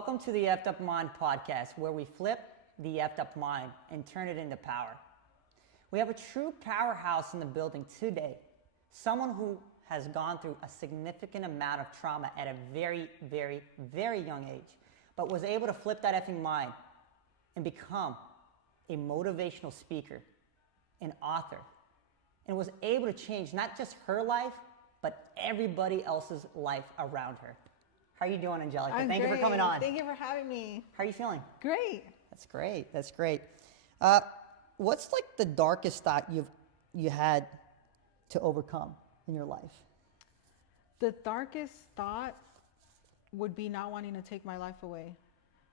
Welcome to the Effed Up Mind podcast, where we flip the effed up mind and turn it into power. We have a true powerhouse in the building today. Someone who has gone through a significant amount of trauma at a very, very, very young age, but was able to flip that effing mind and become a motivational speaker, an author, and was able to change not just her life, but everybody else's life around her. How are you doing, Angelica? Thank you for coming on. Thank you for having me. How are you feeling? Great. That's great. That's great. What's like the darkest thought you had to overcome in your life? The darkest thought would be not wanting to take my life away,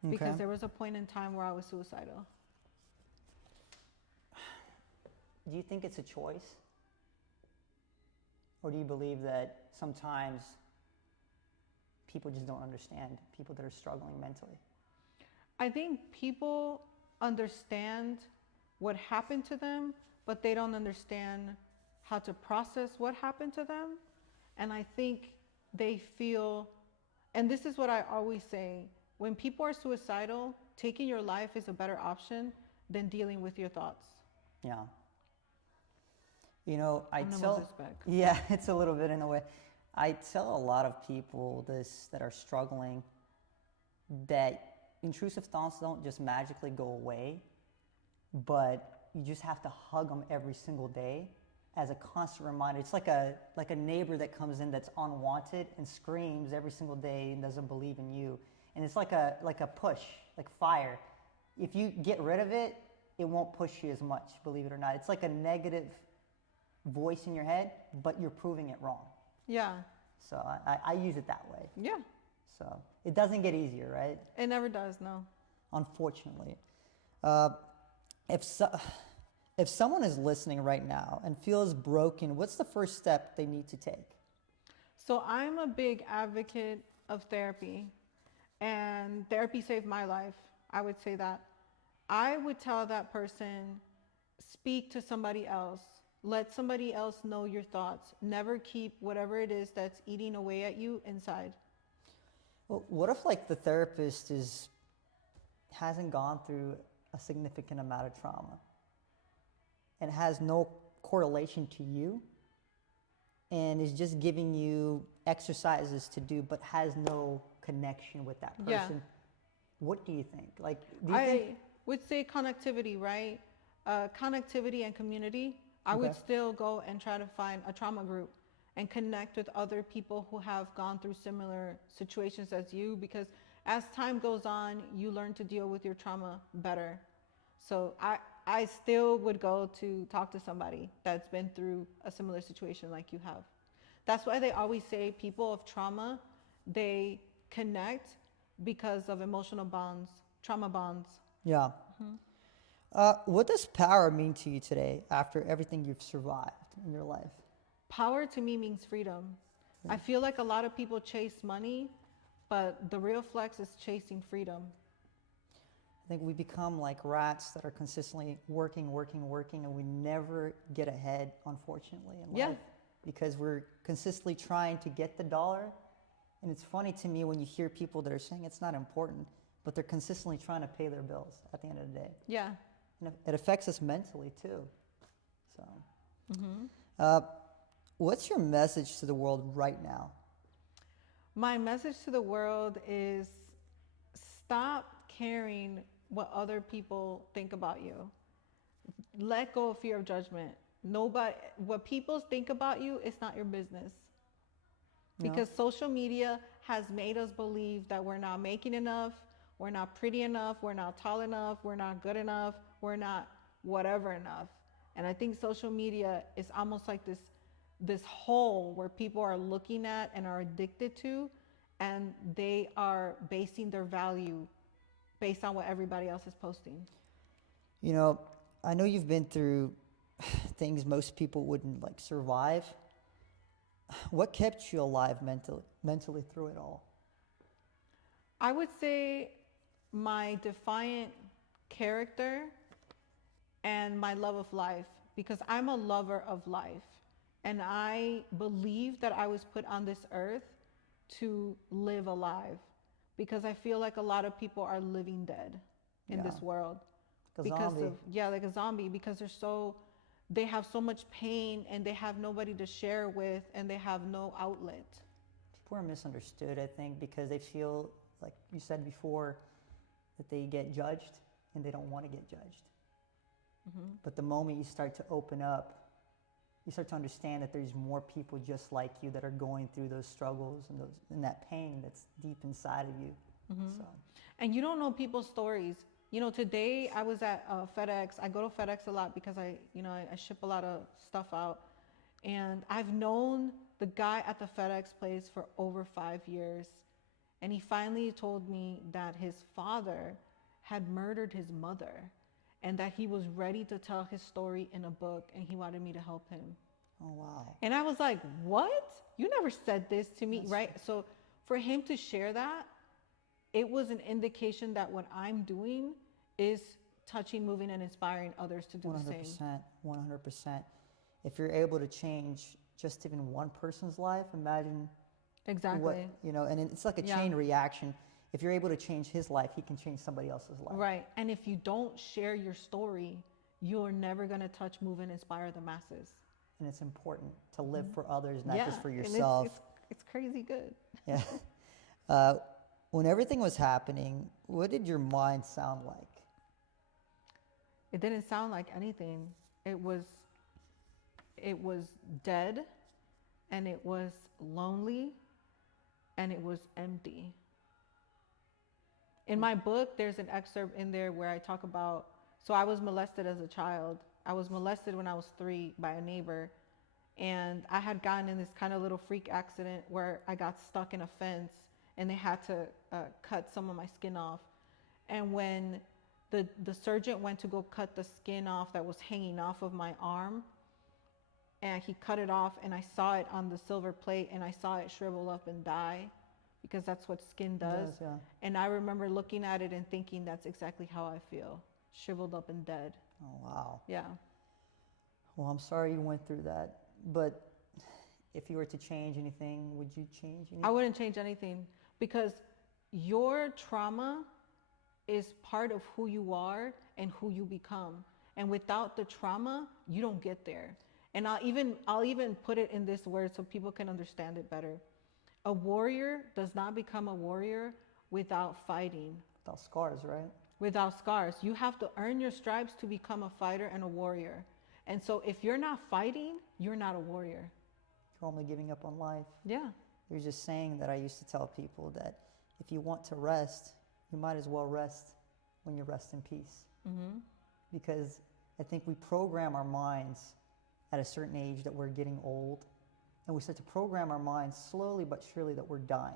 because there was a point in time where I was suicidal. Do you think it's a choice? Or do you believe that sometimes people just don't understand, people that are struggling mentally? I think people understand what happened to them, but they don't understand how to process what happened to them. And I think they feel, and this is what I always say, when people are suicidal, taking your life is a better option than dealing with your thoughts. Yeah. You know, Yeah, it's a little bit in a way. I tell a lot of people this that are struggling that intrusive thoughts don't just magically go away, but you just have to hug them every single day as a constant reminder. It's like a neighbor that comes in that's unwanted and screams every single day and doesn't believe in you. And it's like a push, like fire. If you get rid of it, it won't push you as much, believe it or not. It's like a negative voice in your head, but you're proving it wrong. Yeah. So I use it that way. Yeah. So it doesn't get easier, right? It never does, no. Unfortunately. If someone is listening right now and feels broken, what's the first step they need to take? So I'm a big advocate of therapy, and therapy saved my life. I would say that. I would tell that person, speak to somebody else. Let somebody else know your thoughts. Never keep whatever it is that's eating away at you inside. Well, what if like the therapist hasn't gone through a significant amount of trauma and has no correlation to you and is just giving you exercises to do but has no connection with that person? Yeah. What do you think? Like, I would say connectivity, right? Connectivity and community. I would still go and try to find a trauma group and connect with other people who have gone through similar situations as you, because as time goes on, you learn to deal with your trauma better. So I still would go to talk to somebody that's been through a similar situation like you have. That's why they always say people of trauma, they connect because of emotional bonds, trauma bonds. Yeah. Mm-hmm. What does power mean to you today after everything you've survived in your life? Power to me means freedom. Yeah. I feel like a lot of people chase money, but the real flex is chasing freedom. I think we become like rats that are consistently working, and we never get ahead, unfortunately, in life. Because we're consistently trying to get the dollar. And it's funny to me when you hear people that are saying it's not important, but they're consistently trying to pay their bills at the end of the day. Yeah. And it affects us mentally too. So, what's your message to the world right now? My message to the world is stop caring what other people think about you. Let go of fear of judgment. What people think about you is not your business. Because social media has made us believe that we're not making enough, we're not pretty enough, we're not tall enough, we're not good enough, we're not whatever enough. And I think social media is almost like this hole where people are looking at and are addicted to, and they are basing their value based on what everybody else is posting. You know, I know you've been through things most people wouldn't like survive. What kept you alive mentally through it all? I would say my defiant character and my love of life, because I'm a lover of life. And I believe that I was put on this earth to live alive. because I feel like a lot of people are living dead in this world. Like a zombie, because they have so much pain and they have nobody to share with and they have no outlet. People are misunderstood, I think, because they feel, like you said before, that they get judged and they don't want to get judged. But the moment you start to open up, you start to understand that there's more people just like you that are going through those struggles and that pain that's deep inside of you. So. And you don't know people's stories. You know, today I was at FedEx. I go to FedEx a lot because I ship a lot of stuff out. And I've known the guy at the FedEx place for over 5 years. And he finally told me that his father had murdered his mother and that he was ready to tell his story in a book and he wanted me to help him. Oh, wow. And I was like, what? You never said this to me, right? So for him to share that, it was an indication that what I'm doing is touching, moving, and inspiring others to do the same. 100%. If you're able to change just even one person's life, imagine exactly what, and it's like a chain reaction. If you're able to change his life, he can change somebody else's life. Right. And if you don't share your story, you're never going to touch, move, and inspire the masses. And it's important to live for others, not just for yourself. And it's crazy good. Yeah. When everything was happening, what did your mind sound like? It didn't sound like anything. It was dead, and it was lonely, and it was empty. In my book, there's an excerpt in there where I talk about, so I was molested as a child. I was molested when I was 3 by a neighbor. And I had gotten in this kind of little freak accident where I got stuck in a fence and they had to cut some of my skin off. And when the surgeon went to go cut the skin off that was hanging off of my arm, and he cut it off, and I saw it on the silver plate, and I saw it shrivel up and die, because that's what skin does. Yeah. And I remember looking at it and thinking, that's exactly how I feel, shriveled up and dead. Oh, wow. Yeah. Well, I'm sorry you went through that, but if you were to change anything, would you change anything? I wouldn't change anything, because your trauma is part of who you are and who you become. And without the trauma, you don't get there. And I'll even put it in this word so people can understand it better. A warrior does not become a warrior without fighting. Without scars, right? Without scars. You have to earn your stripes to become a fighter and a warrior. And so if you're not fighting, you're not a warrior. You're only giving up on life. Yeah. There's this saying that I used to tell people that if you want to rest, you might as well rest when you rest in peace. Mm-hmm. Because I think we program our minds at a certain age that we're getting old. And we start to program our minds slowly but surely that we're dying.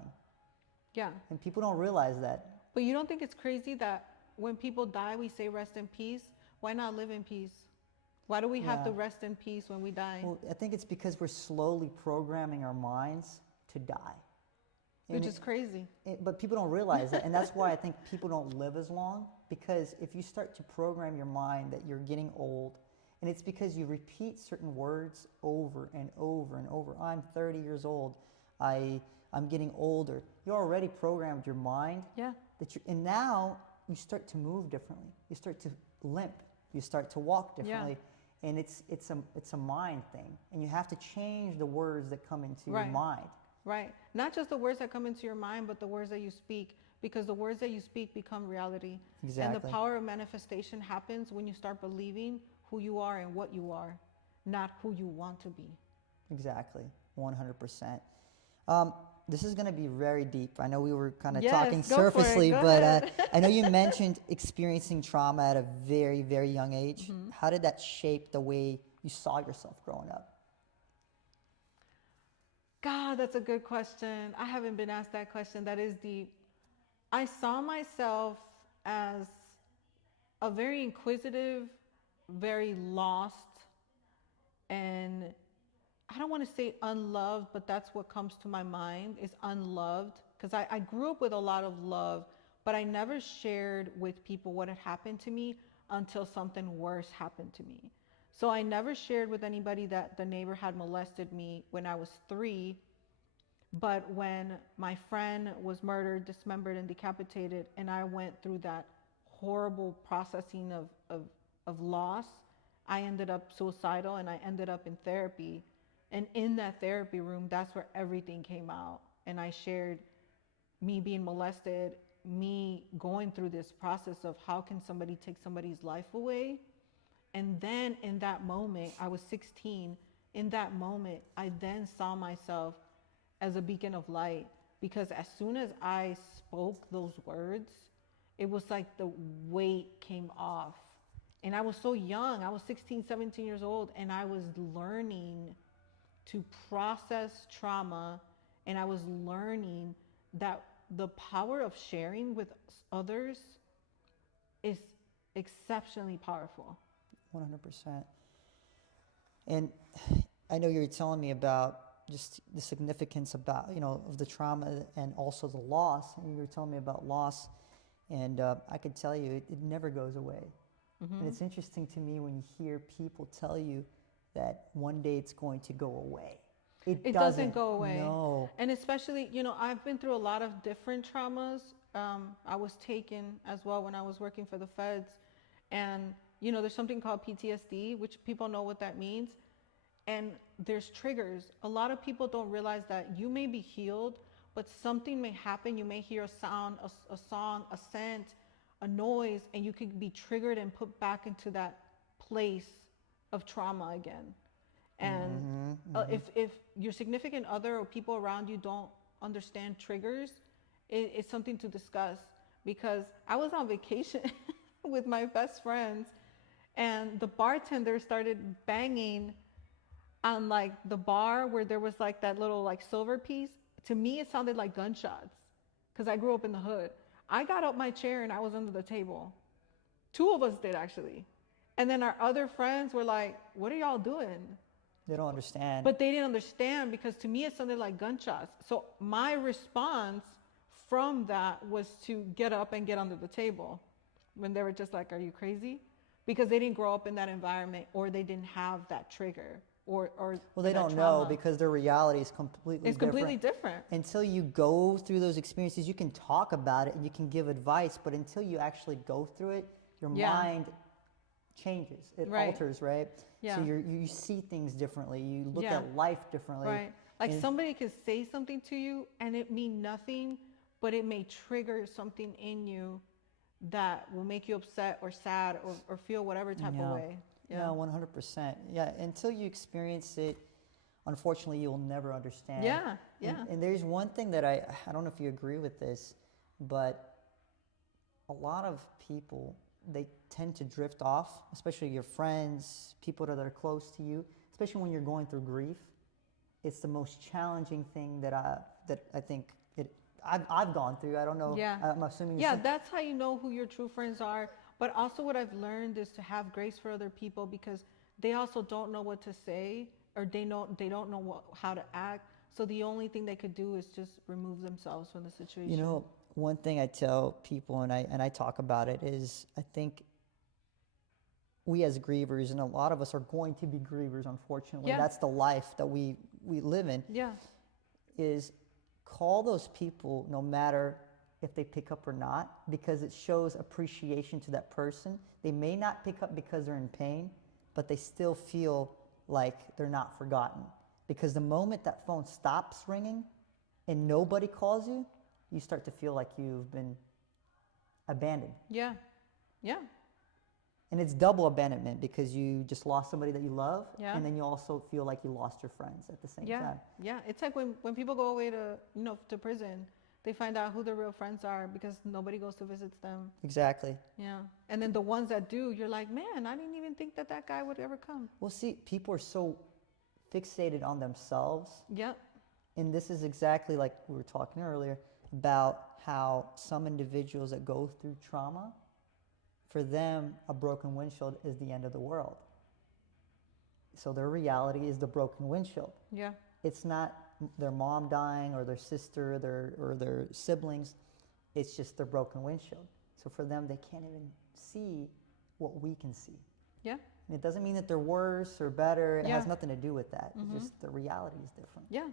Yeah. And people don't realize that. But you don't think it's crazy that when people die, we say rest in peace? Why not live in peace? Why do we have to rest in peace when we die? Well, I think it's because we're slowly programming our minds to die. Which is crazy. But people don't realize that. And that's why I think people don't live as long. Because if you start to program your mind that you're getting old, and it's because you repeat certain words over and over and over. I'm 30 years old. I'm getting older. You already programmed your mind. Yeah. And now you start to move differently. You start to limp. You start to walk differently. Yeah. And it's a mind thing. And you have to change the words that come into your mind. Right. Not just the words that come into your mind, but the words that you speak. Because the words that you speak become reality. Exactly. And the power of manifestation happens when you start believing who you are and what you are, not who you want to be. Exactly. 100%. This is going to be very deep. I know we were kind of talking surfacely, but I know you mentioned experiencing trauma at a very, very young age. Mm-hmm. How did that shape the way you saw yourself growing up? God, that's a good question. I haven't been asked that question. That is deep. I saw myself as a very inquisitive, very lost, and I don't want to say unloved, but that's what comes to my mind is unloved, because I grew up with a lot of love, but I never shared with people what had happened to me until something worse happened to me. So I never shared with anybody that the neighbor had molested me when I was 3, But when my friend was murdered, dismembered, and decapitated, and I went through that horrible processing of loss, I ended up suicidal and I ended up in therapy. And in that therapy room, that's where everything came out. And I shared me being molested, me going through this process of how can somebody take somebody's life away. And then in that moment, I was 16. In that moment, I then saw myself as a beacon of light, because as soon as I spoke those words, it was like the weight came off. And I was so young. I was 16, 17 years old, and I was learning to process trauma, and I was learning that the power of sharing with others is exceptionally powerful. 100%. And I know you were telling me about just the significance about, of the trauma and also the loss. And you were telling me about loss. And I could tell you, it never goes away. Mm-hmm. And it's interesting to me when you hear people tell you that one day it's going to go away. It doesn't go away. No. And especially, I've been through a lot of different traumas. I was taken as well when I was working for the feds. And, there's something called PTSD, which people know what that means. And there's triggers. A lot of people don't realize that you may be healed, but something may happen. You may hear a sound, a song, a scent, a noise, and you could be triggered and put back into that place of trauma again. And if your significant other or people around you don't understand triggers, it's something to discuss. Because I was on vacation with my best friends, and the bartender started banging on like the bar where there was like that little like silver piece. To me, it sounded like gunshots, because I grew up in the hood. I got up my chair and I was under the table. Two of us did, actually. And then our other friends were like, "What are y'all doing?" They don't understand. But they didn't understand, because to me it sounded like gunshots. So my response from that was to get up and get under the table, when they were just like, "Are you crazy?" Because they didn't grow up in that environment, or they didn't have that trigger. Or well, they don't know, because their reality is completely different. Until you go through those experiences, you can talk about it and you can give advice, but until you actually go through it, your mind changes. It alters, right? Yeah. So you see things differently. You look at life differently. Right. Like somebody could say something to you and it mean nothing, but it may trigger something in you that will make you upset or sad or feel whatever type of way. Yeah, 100%. Yeah, until you experience it, unfortunately, you'll never understand. Yeah. And there's one thing that I don't know if you agree with this, but a lot of people, they tend to drift off, especially your friends, people that are close to you, especially when you're going through grief. It's the most challenging thing that I think I've gone through. I don't know. Yeah. I'm assuming. Yeah, that's how you know who your true friends are. But also what I've learned is to have grace for other people, because they also don't know what to say, or they don't know how to act. So the only thing they could do is just remove themselves from the situation. One thing I tell people, and I talk about it, is I think we as grievers, and a lot of us are going to be grievers, unfortunately. Yeah. That's the life that we live in. Yeah. Is call those people no matter if they pick up or not, because it shows appreciation to that person. They may not pick up because they're in pain, but they still feel like they're not forgotten. Because the moment that phone stops ringing and nobody calls you, you start to feel like you've been abandoned. Yeah. And it's double abandonment, because you just lost somebody that you love, and then you also feel like you lost your friends at the same time. Yeah, it's like when people go away to prison, they find out who their real friends are, because nobody goes to visit them. Exactly. Yeah. And then the ones that do, you're like, man, I didn't even think that guy would ever come. Well, see, people are so fixated on themselves. Yep. And this is exactly like we were talking earlier about how some individuals that go through trauma, for them, a broken windshield is the end of the world. So their reality is the broken windshield. Yeah. It's not their mom dying or their sister or their siblings. It's just their broken windshield. So for them, they can't even see what we can see. Yeah. And it doesn't mean that they're worse or better. It has nothing to do with that. It's just the reality is different. Yeah.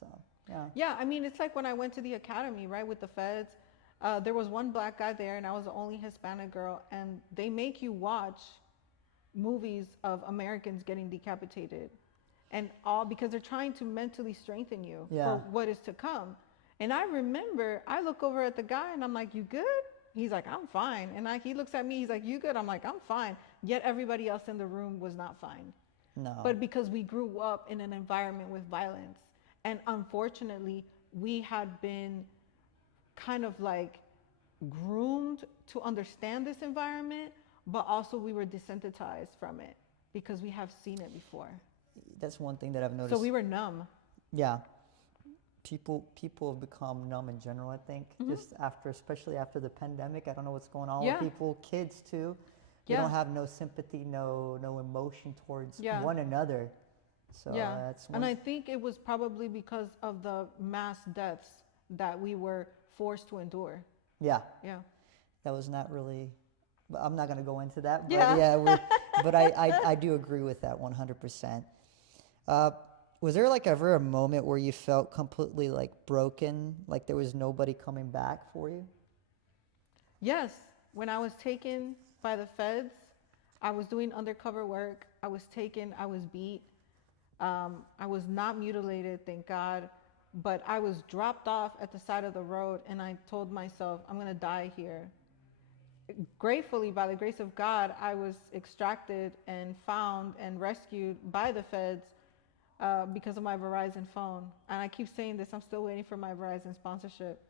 So. Yeah. Yeah, I mean, it's like when I went to the academy, right, with the feds. There was one black guy there, and I was the only Hispanic girl, and they make you watch movies of Americans getting decapitated, and all because they're trying to mentally strengthen you Yeah. for what is to come. And I remember I look over at the guy, and I'm like, "You good?" He's like, "I'm fine." And he looks at me, he's like, "You good?" I'm like, "I'm fine." Yet everybody else in the room was not fine. No. But because we grew up in an environment with violence, and unfortunately, we had been kind of like groomed to understand this environment, but also we were desensitized from it because we have seen it before. That's one thing that I've noticed. So we were numb. Yeah. People have become numb in general, I think. Just after, especially after the pandemic. I don't know what's going on with people, kids too. They don't have no sympathy, no emotion towards one another. So that's one. And I think it was probably because of the mass deaths that we were forced to endure. Yeah. Yeah. That was not really, but I'm not going to go into that. But Yeah. but I do agree with that 100%. Was there like ever a moment where you felt completely like broken, like there was nobody coming back for you? Yes. When I was taken by the feds, I was doing undercover work. I was taken, I was beat. I was not mutilated, thank God, but I was dropped off at the side of the road, and I told myself, I'm going to die here. Gratefully, by the grace of God, I was extracted and found and rescued by the feds because of my Verizon phone. And I keep saying this, I'm still waiting for my Verizon sponsorship.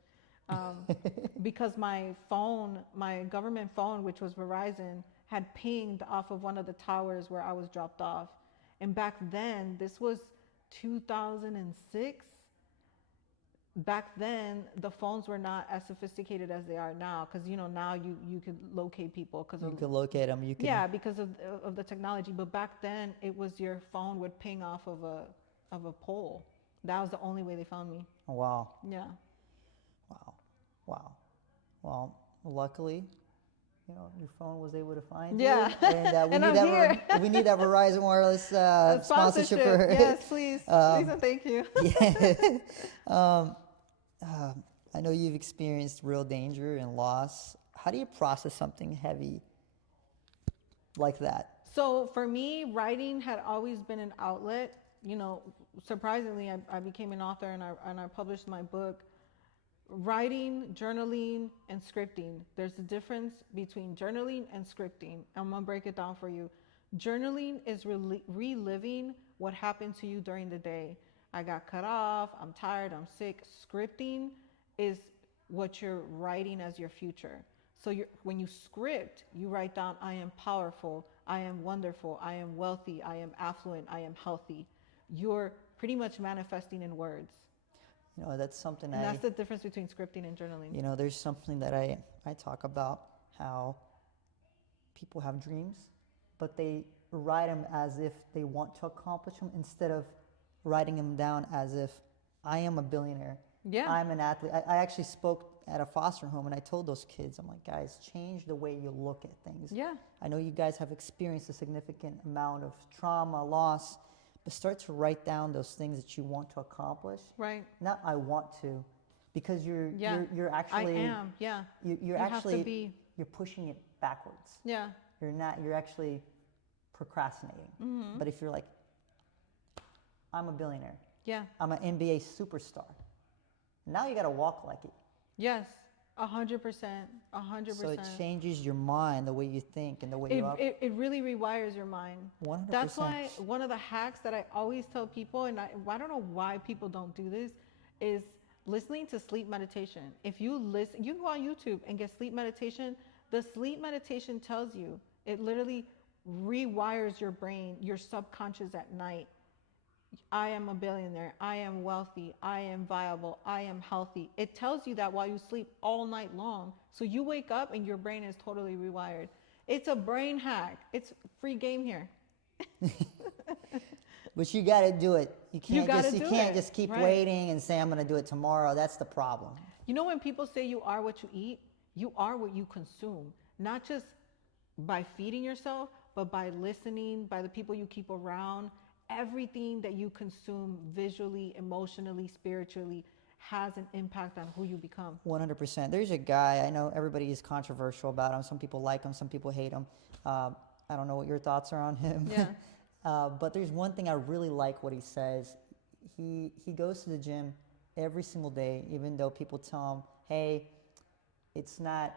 Because my phone, my government phone, which was Verizon, had pinged off of one of the towers where I was dropped off. And back then, this was 2006. Back then, the phones were not as sophisticated as they are now, because now you could locate people because You can locate them. You can. Yeah, because of the technology. But back then, it was your phone would ping off of a pole. That was the only way they found me. Oh, wow. Yeah. Wow. Well, luckily, your phone was able to find Yeah. you. And we And need I'm that. here. We need that Verizon wireless sponsorship for her. Yes, please. Please and thank you. Yeah. I know you've experienced real danger and loss. How do you process something heavy like that? So for me, writing had always been an outlet. Surprisingly, I became an author and I published my book. Writing, journaling, and scripting. There's a difference between journaling and scripting. I'm going to break it down for you. Journaling is reliving what happened to you during the day. I got cut off, I'm tired, I'm sick. Scripting is what you're writing as your future. So when you script, you write down, I am powerful, I am wonderful, I am wealthy, I am affluent, I am healthy. You're pretty much manifesting in words. That's something And that's the difference between scripting and journaling. There's something that I talk about, how people have dreams, but they write them as if they want to accomplish them instead of writing them down as if I am a billionaire. Yeah. I'm an athlete. I actually spoke at a foster home and I told those kids, I'm like, guys, change the way you look at things. Yeah. I know you guys have experienced a significant amount of trauma, loss, but start to write down those things that you want to accomplish. Right. Not I want to, because you're actually. I am. Yeah. You're have actually to be. You're pushing it backwards. Yeah. You're not. You're actually procrastinating. Mm-hmm. But if you're like, I'm a billionaire. Yeah. I'm an NBA superstar. Now you got to walk like it. Yes. 100%. 100%. So it changes your mind, the way you think, and the way you operate. It really rewires your mind. 100%. That's why one of the hacks that I always tell people, and I don't know why people don't do this, is listening to sleep meditation. If you listen, you can go on YouTube and get sleep meditation. The sleep meditation tells you, it literally rewires your brain, your subconscious at night. I am a billionaire. I am wealthy. I am viable. I am healthy. It tells you that while you sleep all night long. So you wake up and your brain is totally rewired. It's a brain hack. It's free game here. But you got to do it. You can't just keep right. waiting and say I'm going to do it tomorrow. That's the problem. When people say you are what you eat, you are what you consume. Not just by feeding yourself, but by listening, by the people you keep around. everything that you consume visually, emotionally, spiritually has an impact on who you become. 100%. There's a guy, I know everybody is controversial about him. Some people like him, some people hate him. I don't know what your thoughts are on him. Yeah. But there's one thing I really like what he says. He goes to the gym every single day, even though people tell him, hey, it's not,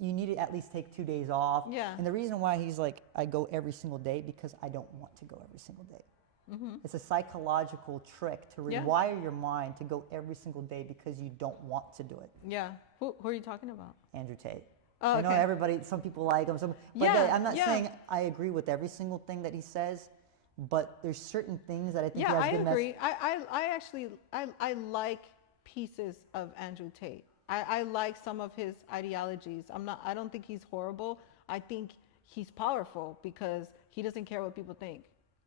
you need to at least take 2 days off. Yeah. And the reason why he's like, I go every single day because I don't want to go every single day. Mm-hmm. It's a psychological trick to Yeah. rewire your mind to go every single day because you don't want to do it. Yeah. Who are you talking about? Andrew Tate. Oh, I know okay. everybody, some people like him, but Yeah, I'm not yeah. saying I agree with every single thing that he says, but there's certain things that I think Yeah, he has I good agree. I actually I like pieces of Andrew Tate. I like some of his ideologies. I don't think he's horrible. I think he's powerful because he doesn't care what people think.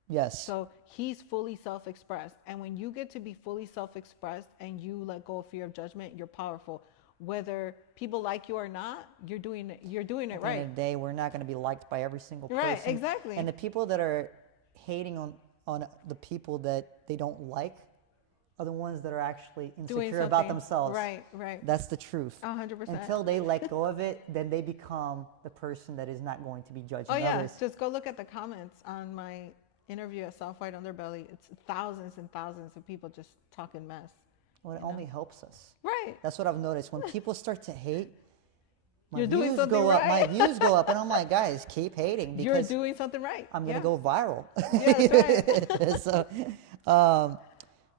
Yes. So he's fully self-expressed. And when you get to be fully self-expressed and you let go of fear of judgment, you're powerful. Whether people like you or not, you're doing it At the right. end of the day, we're not going to be liked by every single person. Right, exactly. And the people that are hating on the people that they don't like are the ones that are actually Doing insecure about something. themselves. Right. That's the truth. 100%. Until they let go of it, then they become the person that is not going to be judging Oh yeah, others. just go look at the comments on my interview at Soft White Underbelly. It's thousands and thousands of people just talking mess. Well, it only helps us. Right. That's what I've noticed. When people start to hate, my You're doing views something go up. right. My views go up, and I'm like, guys, keep hating You're because doing something right. I'm gonna Yeah. go viral. Yeah, that's right. So,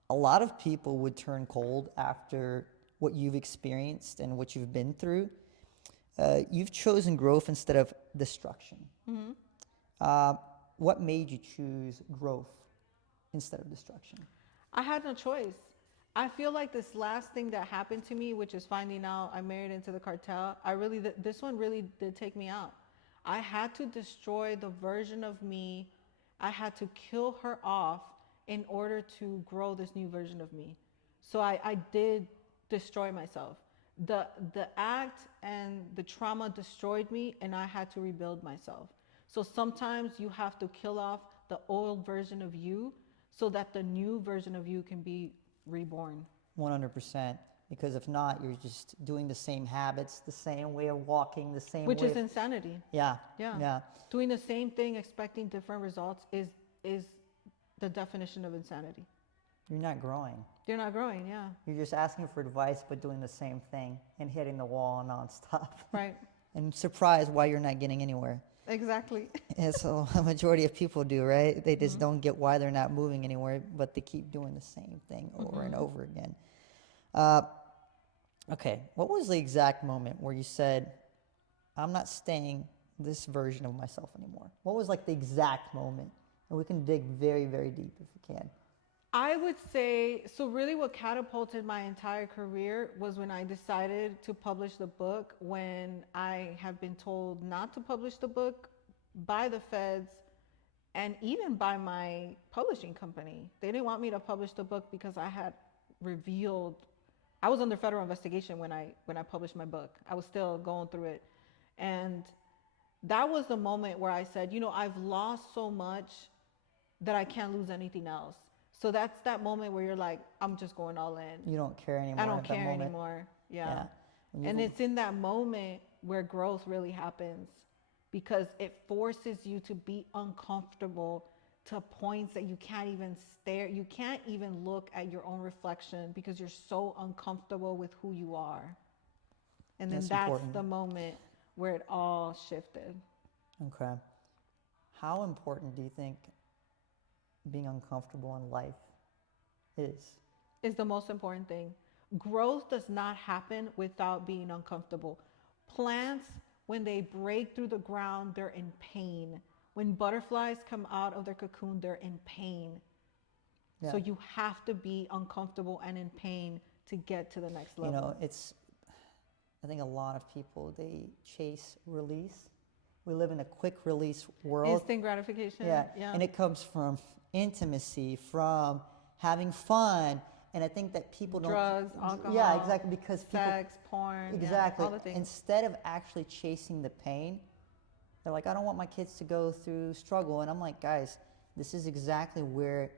a lot of people would turn cold after what you've experienced and what you've been through. You've chosen growth instead of destruction. Mm-hmm. What made you choose growth instead of destruction? I had no choice. I feel like this last thing that happened to me, which is finding out I married into the cartel, this one really did take me out. I had to destroy the version of me. I had to kill her off in order to grow this new version of me. So I did destroy myself. The act and the trauma destroyed me, and I had to rebuild myself. So sometimes you have to kill off the old version of you so that the new version of you can be reborn. 100%. Because if not, you're just doing the same habits, the same way of walking, the same Which way. is insanity. Yeah. Yeah. Doing the same thing, expecting different results is the definition of insanity. You're not growing. You're not growing, yeah. You're just asking for advice, but doing the same thing and hitting the wall nonstop. Right. And surprised why you're not getting anywhere. Exactly. And so a majority of people do, right? They just don't get why they're not moving anywhere, but they keep doing the same thing over and over again. Okay, what was the exact moment where you said, I'm not staying this version of myself anymore? What was like the exact moment? And we can dig very, very deep if we can. I would say, so really what catapulted my entire career was when I decided to publish the book, when I have been told not to publish the book by the feds and even by my publishing company. They didn't want me to publish the book because I had revealed, I was under federal investigation when I published my book. I was still going through it. And that was the moment where I said, I've lost so much that I can't lose anything else. So that's that moment where you're like, I'm just going all in. You don't care anymore. I don't at that care moment. anymore. Yeah. When And you- it's in that moment where growth really happens, because it forces you to be uncomfortable to points that you can't even stare. You can't even look at your own reflection because you're so uncomfortable with who you are. And then that's important. the moment where it all shifted. Okay. How important do you think being uncomfortable in life is the most important thing. Growth does not happen without being uncomfortable. Plants, when they break through the ground, they're in pain. When butterflies come out of their cocoon, they're in pain. Yeah. So you have to be uncomfortable and in pain to get to the next level. I think a lot of people, they chase release. We live in a quick release world. Instant gratification. Yeah. And it comes from intimacy, from having fun. And I think that people Drugs, don't. alcohol. Yeah, exactly. Because people. Sex, porn. Exactly. Yeah, all the things. Instead of actually chasing the pain, they're like, I don't want my kids to go through struggle. And I'm like, guys, this is exactly where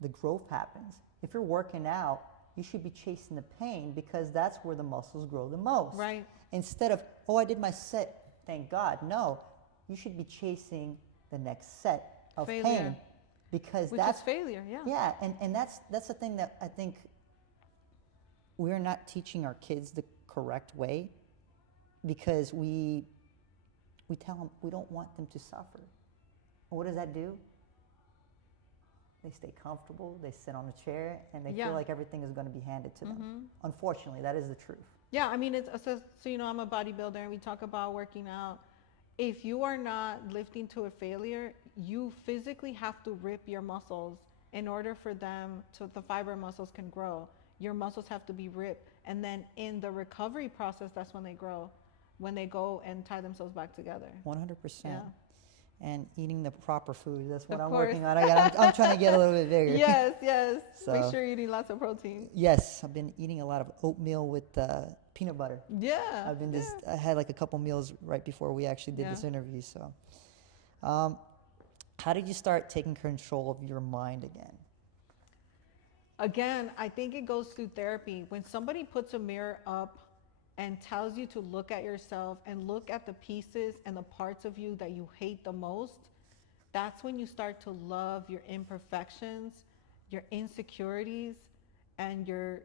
the growth happens. If you're working out, you should be chasing the pain because that's where the muscles grow the most. Right. Instead of, oh, I did my set, thank God. No, you should be chasing the next set of Failure. pain because Which that's is failure, yeah. Yeah, and that's the thing that I think we're not teaching our kids the correct way because we tell them we don't want them to suffer. And what does that do? They stay comfortable, they sit on a chair, and they Yeah. feel like everything is going to be handed to them. Unfortunately, that is the truth. Yeah, I mean, so you know, I'm a bodybuilder and we talk about working out. If you are not lifting to a failure, you physically have to rip your muscles in order for them to, the fiber muscles can grow. Your muscles have to be ripped. And then in the recovery process, that's when they grow, when they go and tie themselves back together. 100%. Yeah. And eating the proper food. That's what Of I'm course. working on. I'm trying to get a little bit bigger. Yes, yes. So- Make sure you're eating lots of protein. Yes, I've been eating a lot of oatmeal with peanut butter. Yeah. I've been I had like a couple meals right before we actually did this interview. So, how did you start taking control of your mind again? Again, I think it goes through therapy. When somebody puts a mirror up and tells you to look at yourself and look at the pieces and the parts of you that you hate the most, that's when you start to love your imperfections, your insecurities, and your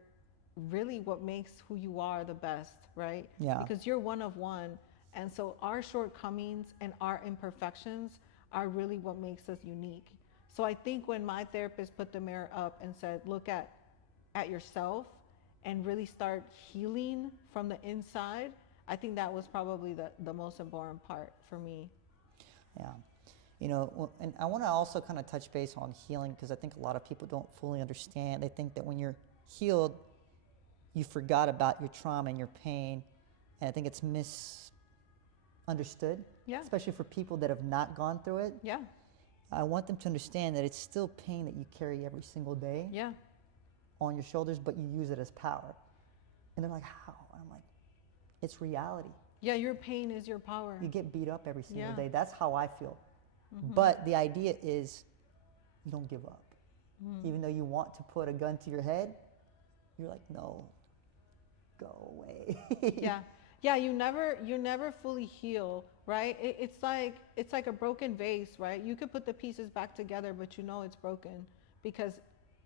really what makes who you are the best, right? Yeah. Because you're one of one. And so our shortcomings and our imperfections are really what makes us unique. So I think when my therapist put the mirror up and said, look at yourself and really start healing from the inside, I think that was probably the most important part for me. Yeah. You know, and I want to also kind of touch base on healing because I think a lot of people don't fully understand. They think that when you're healed, you forgot about your trauma and your pain. And I think it's misunderstood, Yeah. especially for people that have not gone through it. Yeah. I want them to understand that it's still pain that you carry every single day Yeah. on your shoulders, but you use it as power. And they're like, how? And I'm like, it's reality. Yeah, your pain is your power. You get beat up every single Yeah. day. That's how I feel. But the idea is you don't give up. Even though you want to put a gun to your head, you're like, no, go away. Yeah. Yeah, you never fully heal, right? It's like a broken vase, right? You could put the pieces back together, but you know it's broken because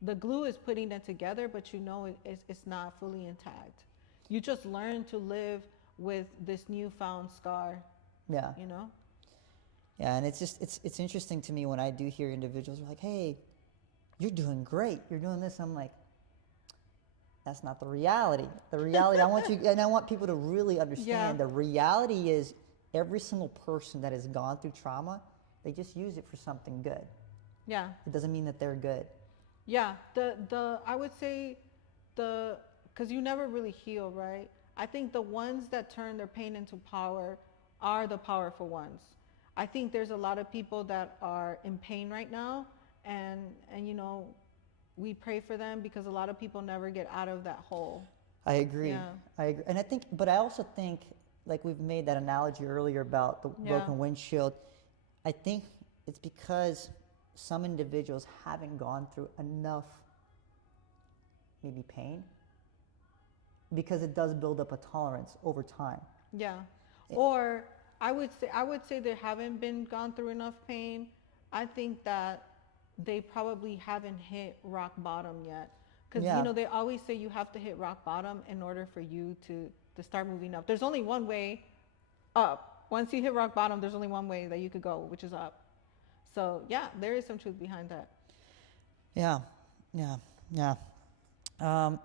the glue is putting it together, but you know it's not fully intact. You just learn to live with this newfound scar, Yeah. you know? Yeah, and it's interesting to me when I do hear individuals are like, hey, you're doing great. You're doing this. I'm like, that's not the reality. The reality, I want people to really understand the reality is every single person that has gone through trauma, they just use it for something good. Yeah. It doesn't mean that they're good. Yeah. I would say because you never really heal, right? I think the ones that turn their pain into power are the powerful ones. I think there's a lot of people that are in pain right now and you know, we pray for them because a lot of people never get out of that hole. I agree. Yeah. I agree. And I also think, like we've made that analogy earlier about the broken windshield. I think it's because some individuals haven't gone through enough maybe pain because it does build up a tolerance over time. Yeah. Or I would say they haven't been gone through enough pain. I think that they probably haven't hit rock bottom yet. Because, you know, they always say you have to hit rock bottom in order for you to start moving up. There's only one way up. Once you hit rock bottom, there's only one way that you could go, which is up. So, yeah, there is some truth behind that. Yeah. I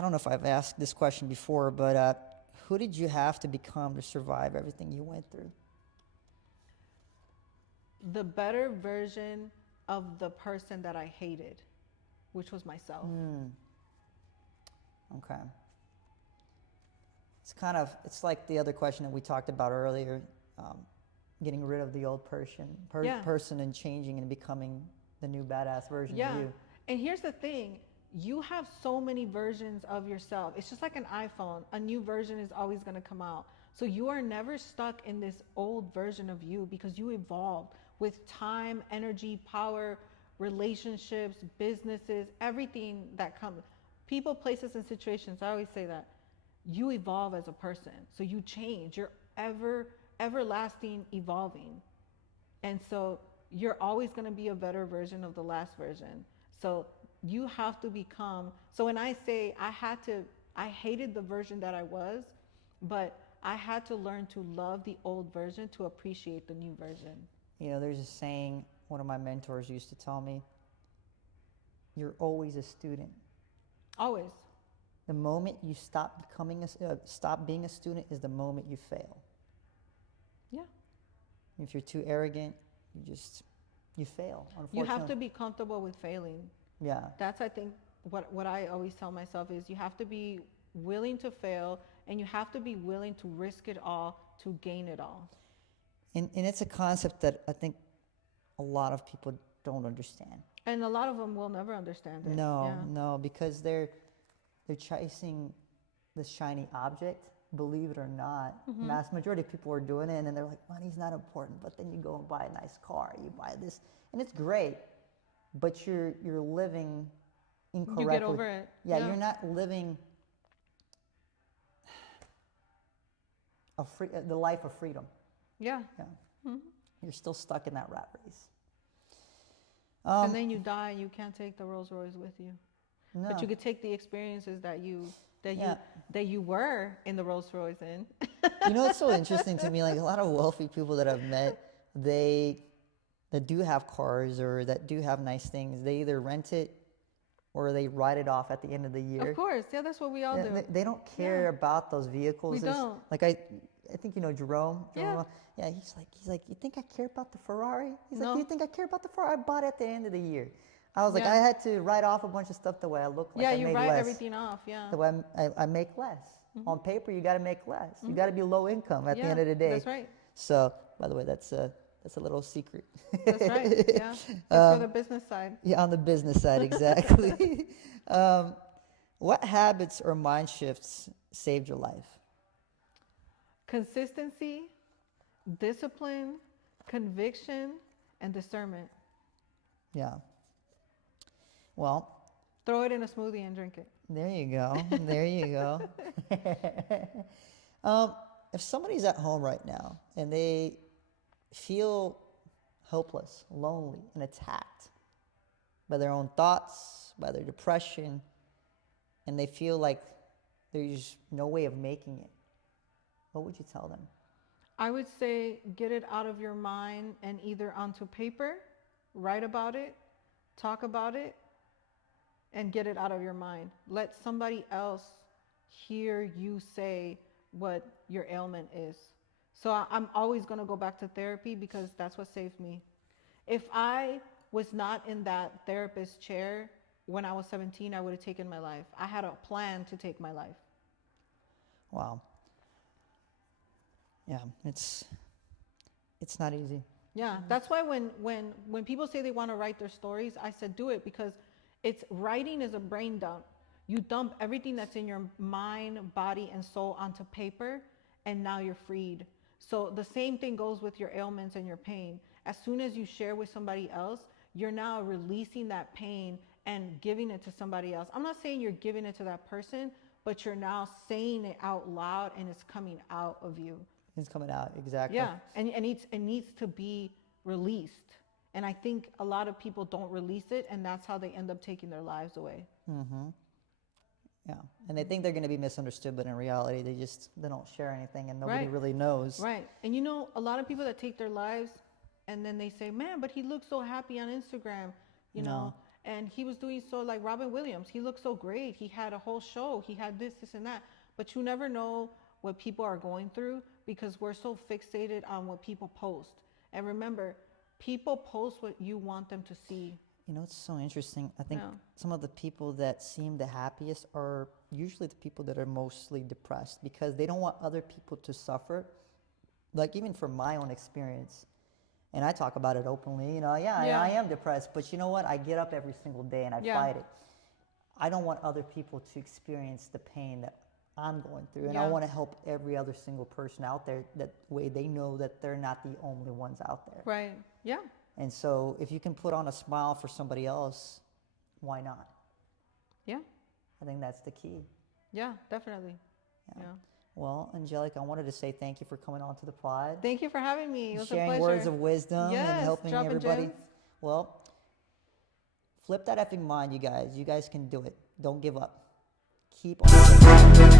don't know if I've asked this question before, but who did you have to become to survive everything you went through? The better version of the person that I hated, which was myself. Okay. It's like the other question that we talked about earlier, getting rid of the old person and changing and becoming the new badass version of you. And here's the thing. You have so many versions of yourself. It's just like an iPhone. A new version is always going to come out. So you are never stuck in this old version of you because you evolved with time, energy, power, relationships, businesses, everything that comes. People, places, and situations. I always say that. You evolve as a person. So you change. You're everlasting evolving. And so you're always going to be a better version of the last version. So you have to become. So when I say I hated the version that I was, but I had to learn to love the old version to appreciate the new version. You know, there's a saying one of my mentors used to tell me, you're always a student. Always. The moment you stop being a student is the moment you fail. Yeah. If you're too arrogant, you fail, unfortunately. You have to be comfortable with failing. Yeah. That's, I think, what I always tell myself is you have to be willing to fail, and you have to be willing to risk it all to gain it all. And it's a concept that I think a lot of people don't understand. And a lot of them will never understand it. No, because they're chasing this shiny object, believe it or not. Mm-hmm. Mass majority of people are doing it, and then they're like, money's not important, but then you go and buy a nice car, you buy this, and it's great, but you're living incorrectly. You get over it. Yeah, you're not living the life of freedom. Yeah. Mm-hmm. You're still stuck in that rat race. And then you die, and you can't take the Rolls Royce with you. No. But you could take the experiences that you were in the Rolls Royce in. You know, it's so interesting to me. Like a lot of wealthy people that I've met, that do have cars or that do have nice things, they either rent it or they write it off at the end of the year. Of course, yeah, that's what we all do. They don't care about those vehicles. We don't. Like I think you know Jerome. Yeah. Yeah, he's like, you think I care about the Ferrari? He's No. like, you think I care about the Ferrari? I bought it at the end of the year. I was like, I had to write off a bunch of stuff the way I look like. Yeah, I you made write less. everything off. Yeah. The way I make less. Mm-hmm. On paper, you got to make less. Mm-hmm. You got to be low income at the end of the day. That's right. So, by the way, that's a little secret. That's right. Yeah. For the business side. Yeah, on the business side, exactly. What habits or mind shifts saved your life? Consistency, discipline, conviction, and discernment. Yeah. Well, throw it in a smoothie and drink it. There you go. There you go. If somebody's at home right now and they feel hopeless, lonely, and attacked by their own thoughts, by their depression, and they feel like there's no way of making it, what would you tell them? I would say get it out of your mind and either onto paper, write about it, talk about it, and get it out of your mind. Let somebody else hear you say what your ailment is. So I'm always going to go back to therapy because that's what saved me. If I was not in that therapist chair when I was 17, I would have taken my life. I had a plan to take my life. Wow. Yeah, it's not easy. Yeah, that's why when people say they want to write their stories, I said do it because writing is a brain dump. You dump everything that's in your mind, body, and soul onto paper, and now you're freed. So the same thing goes with your ailments and your pain. As soon as you share with somebody else, you're now releasing that pain and giving it to somebody else. I'm not saying you're giving it to that person, but you're now saying it out loud and it's coming out of you. It's coming out, exactly. Yeah, and it needs to be released. And I think a lot of people don't release it, and that's how they end up taking their lives away. Mm-hmm. Yeah, and they think they're going to be misunderstood, but in reality, they don't share anything, and nobody really knows. Right, and you know, a lot of people that take their lives, and then they say, man, but he looks so happy on Instagram, you know, and he was doing so like Robin Williams. He looked so great. He had a whole show. He had this, and that. But you never know what people are going through because we're so fixated on what people post. And remember, people post what you want them to see. You know, it's so interesting. I think some of the people that seem the happiest are usually the people that are mostly depressed because they don't want other people to suffer. Like even from my own experience, and I talk about it openly, you know, I am depressed, but you know what? I get up every single day and I fight it. I don't want other people to experience the pain that I'm going through. And I want to help every other single person out there, that way they know that they're not the only ones out there. Right. Yeah. And so if you can put on a smile for somebody else, why not? Yeah. I think that's the key. Yeah, definitely. Yeah. Well, Angelica, I wanted to say thank you for coming on to the pod. Thank you for having me. It was sharing a pleasure. words of wisdom and helping everybody. Gems. Well, flip that effing mind, you guys. You guys can do it. Don't give up. Keep on.